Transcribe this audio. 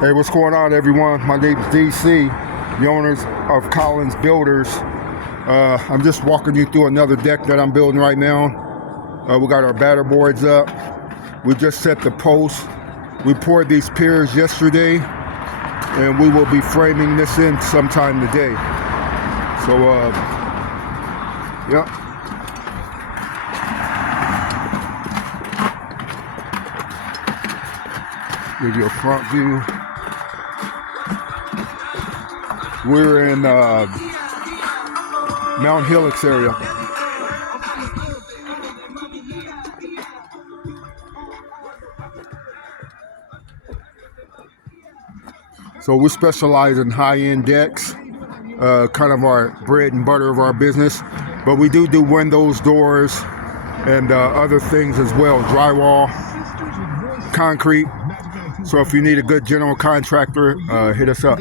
Hey, what's going on, everyone? My name is DC, the owners of Collins Builders. I'm just walking you through another deck that I'm building right now. We got our batter boards up. We just set the posts. We poured these piers yesterday, and we will be framing this in sometime today. So, yeah. Give you a front view. We're in Mount Helix area. So we specialize in high-end decks, kind of our bread and butter of our business. But we do windows, doors, and other things as well, drywall, concrete. So if you need a good general contractor, hit us up.